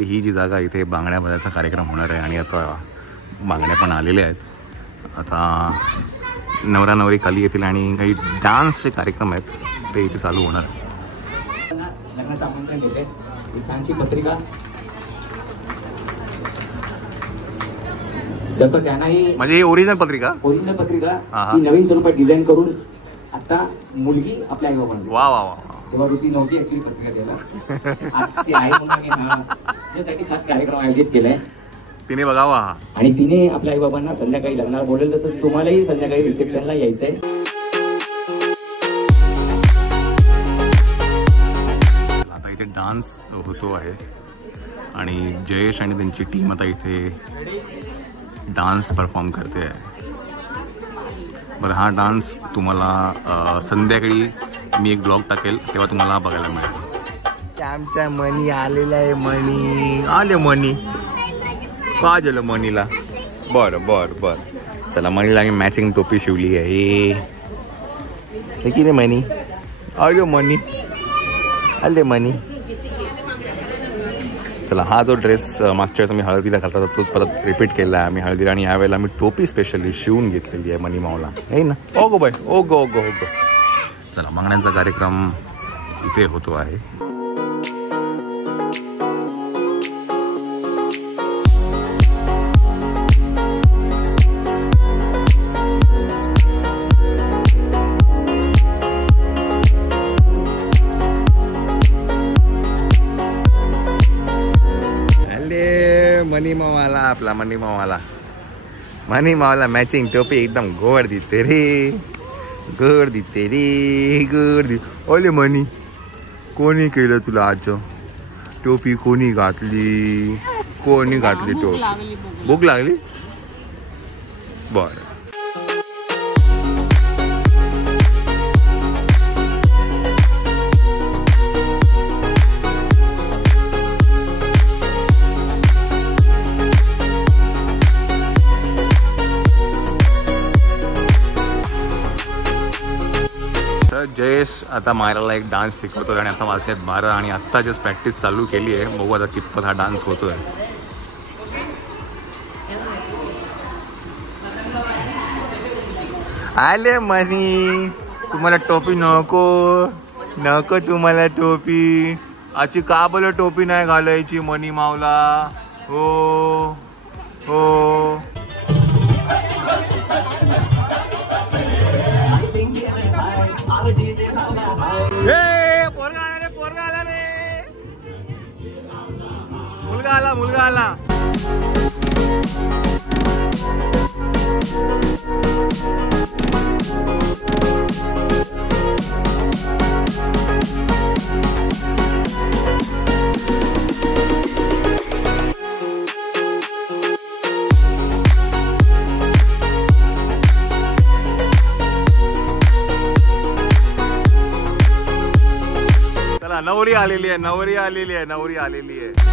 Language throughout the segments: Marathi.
ॲक्च्युली ही जी जागा इथे बांगड्या बाजाराचा कार्यक्रम होणार आहे आणि आता बांगड्या पण आलेल्या आहेत. आता नवरा नवरी खाली येतील आणि काही डान्सचे कार्यक्रम आहेत ते इथे चालू होणार. लग्नाचं आमंत्रण देते. छानशी पत्रिका जसं त्यांनाही म्हणजे ओरिजिनल पत्रिका ही नवीन स्वरूपात डिझाईन करून आता मुलगी आपल्या आई बाबांना. वा वा वा. तेव्हा ऋती नव्हती ऍक्च्युली पत्रिका द्यायला. आज ती आहे म्हणून त्याच्यासाठी खास कार्यक्रम आयोजित केलाय. तिने बघावा आणि तिने आपल्या आई बाबांना संध्याकाळी लग्नाला बोलेल. तसंच तुम्हालाही संध्याकाळी रिसेप्शनला यायचंय. आता इथे डान्स होतो आहे आणि जयेश आणि त्यांची टीम आता इथे डान्स परफॉर्म करते आहे. बरं, हा डान्स तुम्हाला संध्याकाळी मी एक ब्लॉग टाकेल तेव्हा तुम्हाला बघायला मिळेल. आमच्या मनी आलेला आहे. मनी आले. मनी का झालं मनीला? बरं बरं बरं. चला, मनीला आम्ही मॅचिंग टोपी शिवली आहे. हे की नाही मनी? आले मनी. आले मनी. चला, हा जो ड्रेस मागच्या वेळेस मी हळदीला घातला होता तोच परत रिपीट केला आहे आम्ही हळदीला. आणि यावेळेला मी टोपी स्पेशली शिवून घेतलेली आहे मनी मावला. हे ना? ओ गो बाय. ओ गो ओ गो ओ गो. चला, बांगड्यांचा कार्यक्रम इथे होतो आहे. मनी मावाला, आपला मनी मावाला. मनी मावाला मॅचिंग टोपी एकदम गोड दिसते रे. गोड दिसते रे. गोड दिस. ओले मनी, कोणी केलं तुला आज टोपी? कोणी घातली? कोणी घातली टोपी? भूक लागली. बरं. जयेश आता मायराला एक डान्स शिकवतो आणि आता वाजल्यात 12 आणि आत्ता जस्ट प्रॅक्टिस चालू केली आहे. बघू आता कितपत हा डान्स होतोय. आले मनी, तुम्हाला टोपी नको? नको तुम्हाला टोपी? आजची का बोल टोपी नाही घालायची मनी मावला? हो हो. पोरगा आला रे, पोरगा आला रे. मुलगा आला, मुलगा आला. नवरी आलेली आहे. नवरी आलेली आहे. नवरी आलेली आहे.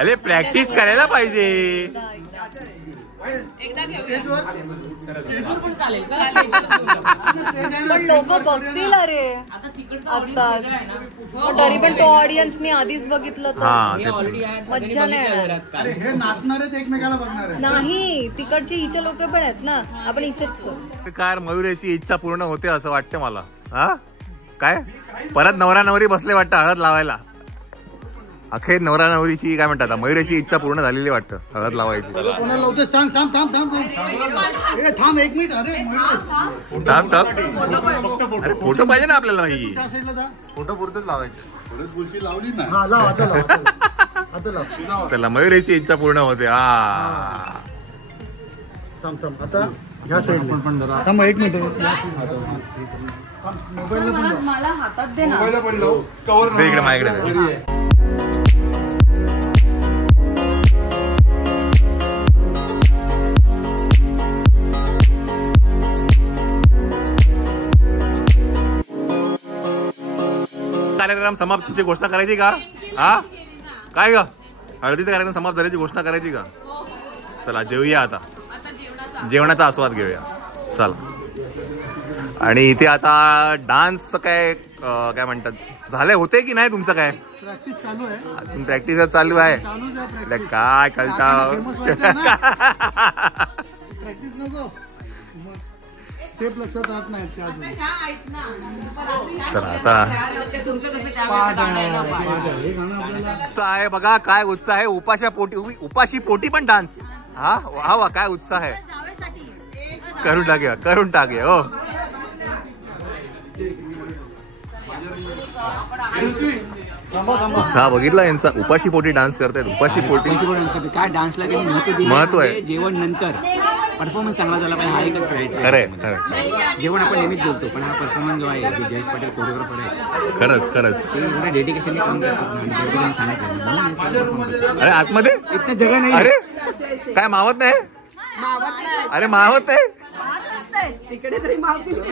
अरे प्रॅक्टिस करायला पाहिजे. पण लोक बघतील अरे आता, पण तरी पण तो ऑडियन्सनी आधीच बघितलं तर मज्जा नाही येणार. नाही, तिकडची हिचे लोक पण आहेत ना, आपण इथेच कार मयुरेची इच्छा पूर्ण होते असं वाटतं मला. हा काय परत नवरा नवरी बसले वाटतं हळद लावायला. अखेर नवरा नवरीची काय म्हणतात मयुरेची इच्छा पूर्ण झालेली वाटतं हळद लावायची. अरे फोटो पाहिजे ना आपल्याला. ही फोटो पुरतच लावायचे. चला मयुरेची इच्छा पूर्ण होते. हा आता ह्या साईड पण एक मिनिट मला हातात दे ना. इकडे माझ्याकडे. कार्यक्रम समाप्तीची घोषणा करायची का? हा काय ग हळदीचा कार्यक्रम समाप्त झाल्याची घोषणा करायची का? चला जेवूया आता. जेवणाचा आस्वाद घेऊया चला. आणि इथे आता डान्स काय काय म्हणतात झाले होते की नाही तुमचं काय? प्रॅक्टिस चालू आहे. अजून प्रॅक्टिस चालू आहे. काय कळता प्रॅक्टिस नको स्टेप लक्षात राहत नाही. चला आता आहे बघा काय उत्साह आहे. उपाशी पोटी पण डान्स. हा वा वा काय उत्साह आहे. करून टाकूया हो. उत्साह बघितला यांचा. उपाशी पोटी डान्स करतायत. उपाशी पोटी काय डान्सला महत्व आहे. जेवण नंतर परफॉर्मन्स चांगला झाला पाहिजे हा एकच क्रायटेरिया. खरंय जेवण आपण नेहमीच बोलतो पण हा परफॉर्मन्स जो आहे जयेश पाटील कोरिओग्राफर आहे खरंच ते डेडिकेशनने काम करतात. सांगितलं अरे आतमध्ये इतकं जगह नाही. अरे काय मावत नाही. अरे मावत नाही. तिकडे तरी मावतील.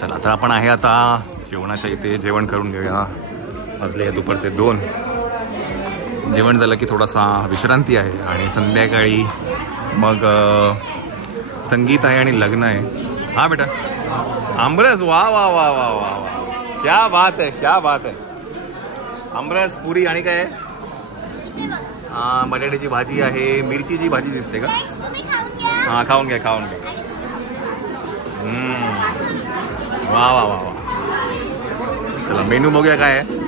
चला तर आपण आहे आता जेवणाच्या इथे. जेवण करून घेऊया. वाजले दुपारचे 2. जेवण झालं की थोडासा विश्रांती आहे आणि संध्याकाळी मग संगीत आहे आणि लग्न आहे. हा बेटा आमरस. वा वा वा वा वा वा क्या बात आहे क्या बात आहे. आमरस पुरी आणि काय बटाट्याची भाजी आहे. मिरचीची भाजी दिसते का? हा खाऊन घ्या. वा वा वा वा. चला मेनू बघूया काय आहे.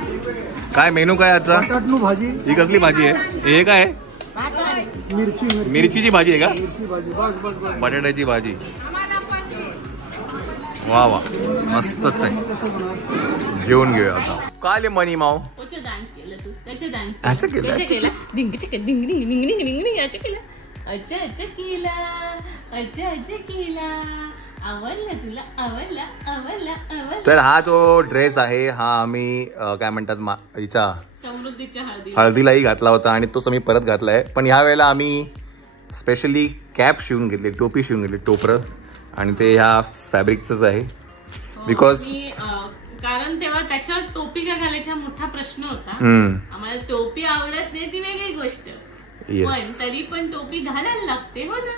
काय मेनू काय आजचा? भाजी. ही कसली भाजी आहे? हे काय आहे? मिरचीची भाजी आहे का? बटाट्याची भाजी. वा वा मस्तच आहे. जेवून घेऊया आता. काय मनी माव डान्स केलं तू त्याचं अच्छा केलं. आवडला तुला आवडला. तर हा जो ड्रेस आहे हा आम्ही काय म्हणतात हिच्या समृद्धीच्या हळदीलाही घातला होता आणि तोच आम्ही परत घातलाय. पण ह्या वेळेला आम्ही स्पेशली कॅप शिवून घेतली. टोपी शिवून घेतली. टोपरं. आणि ते ह्या फॅब्रिकच आहे बिकॉज कारण तेव्हा त्याच्यावर टोपी का घालायचा मोठा प्रश्न होता. आम्हाला टोपी आवडत नाही ती वेगळी गोष्ट पण तरी पण टोपी घालायला लागते हो ना.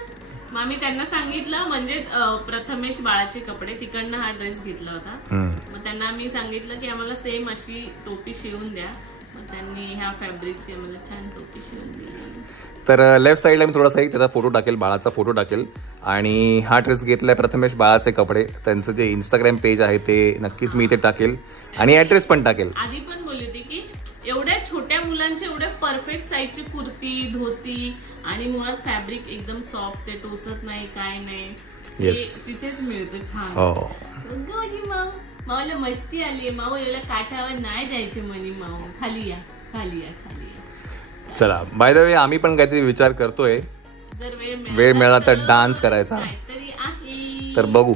मग आम्ही त्यांना सांगितलं म्हणजेच प्रथमेश बाळाचे कपडे तिकडनं हा ड्रेस घेतला होता. मग त्यांना आम्ही सांगितलं की आम्हाला सेम अशी टोपी शिवून द्या. मग त्यांनी ह्या फॅब्रिकची आम्हाला छान टोपी शिवून दिली. तर लेफ्ट साईडला मी थोडासा त्याचा फोटो टाकेल. बाळाचा फोटो टाकेल. आणि हा ड्रेस घेतलाय प्रथमेश बाळाचे कपडे. त्यांचं जे इंस्टाग्राम पेज आहे ते नक्कीच मी इथे टाकेल आणि ऍड्रेस पण टाकेल. आधी पण बोलली होती की एवढ्या छोट्या मुलांचे एवढे परफेक्ट साईजची कुर्ती धोती आणि मुळात फॅब्रिक एकदम सॉफ्ट आहे. टोचत नाही काय नाही. तिथेच मिळतं छान. माऊ माऊला मस्ती आली. माऊ एवढ्या काठावर नाही जायचे म्हणे. माऊ खाली या. चला बाय द वे आम्ही पण काहीतरी विचार करतोय. जर वेळ मिळाला तर डान्स करायचा. तर बघू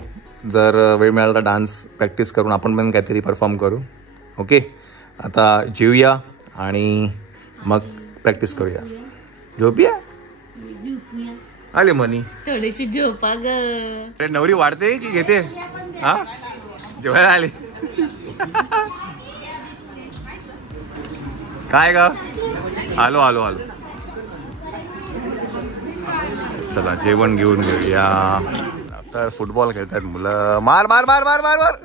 जर वेळ मिळाला तर डान्स प्रॅक्टिस करून आपण पण काहीतरी परफॉर्म करू. ओके आता जेवूया आणि मग प्रॅक्टिस करूया. झोपूया आले मनी थोडीशी झोपा ग. नवरी वाढते की घेते? हा जेवायला आले. काय ग? आलो आलो आलो. चला जेवण घेऊन घेऊया. तर फुटबॉल खेळतात मुलं. मार मार मार मार मार मार.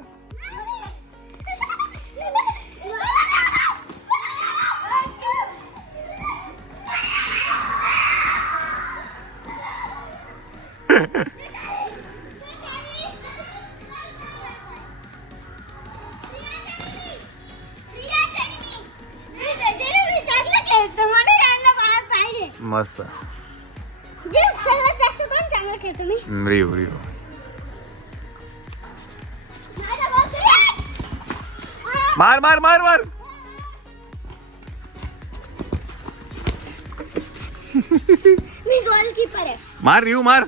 मस्त. रिव रिव. मार मार मार मार. मी गोलकीपर आहे. मार रिव मार.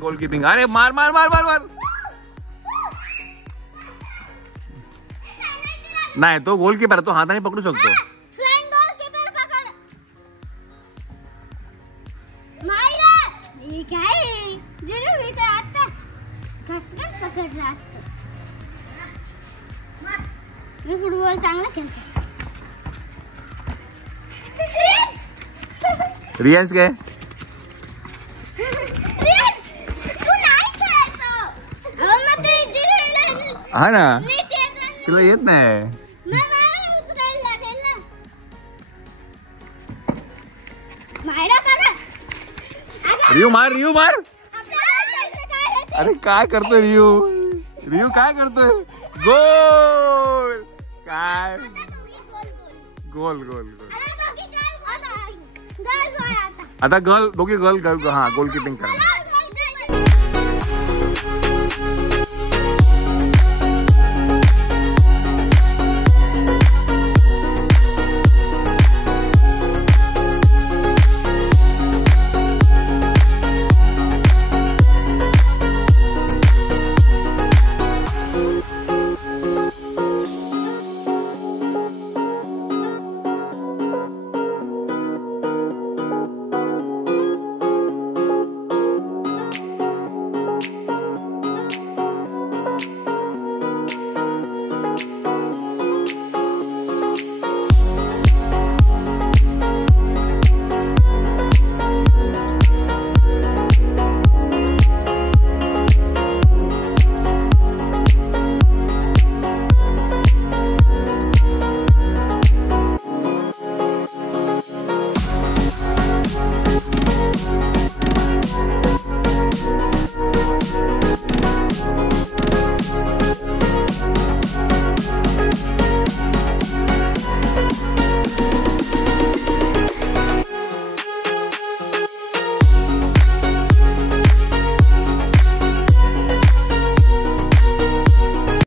गोलकीपिंग. अरे मार मार मार मार मार. नाही तो गोलकीपर, तो हाताने पकडू शकतो. फ्लाइंग गोलकीपर पकड. मायरा हे काय जरा मी तर आता घसकन पकडला असतं. मी फुटबॉल चांगला खेळतो. रियांस काय? रियांस तू नाही खेळायचं. मग ते जिरेला हा ना, नीट येत नाही. तुला येत नाही. मला उतरायला लागेल ना. मायरा करा. रिव मार रिव मार. अरे काय करतोय रिव? रिव काय करतोय? गोल. काय गोल गोल गोल. आता गर्ल दोघी गर्ल गर्ल. हा गोलकीपिंग करा.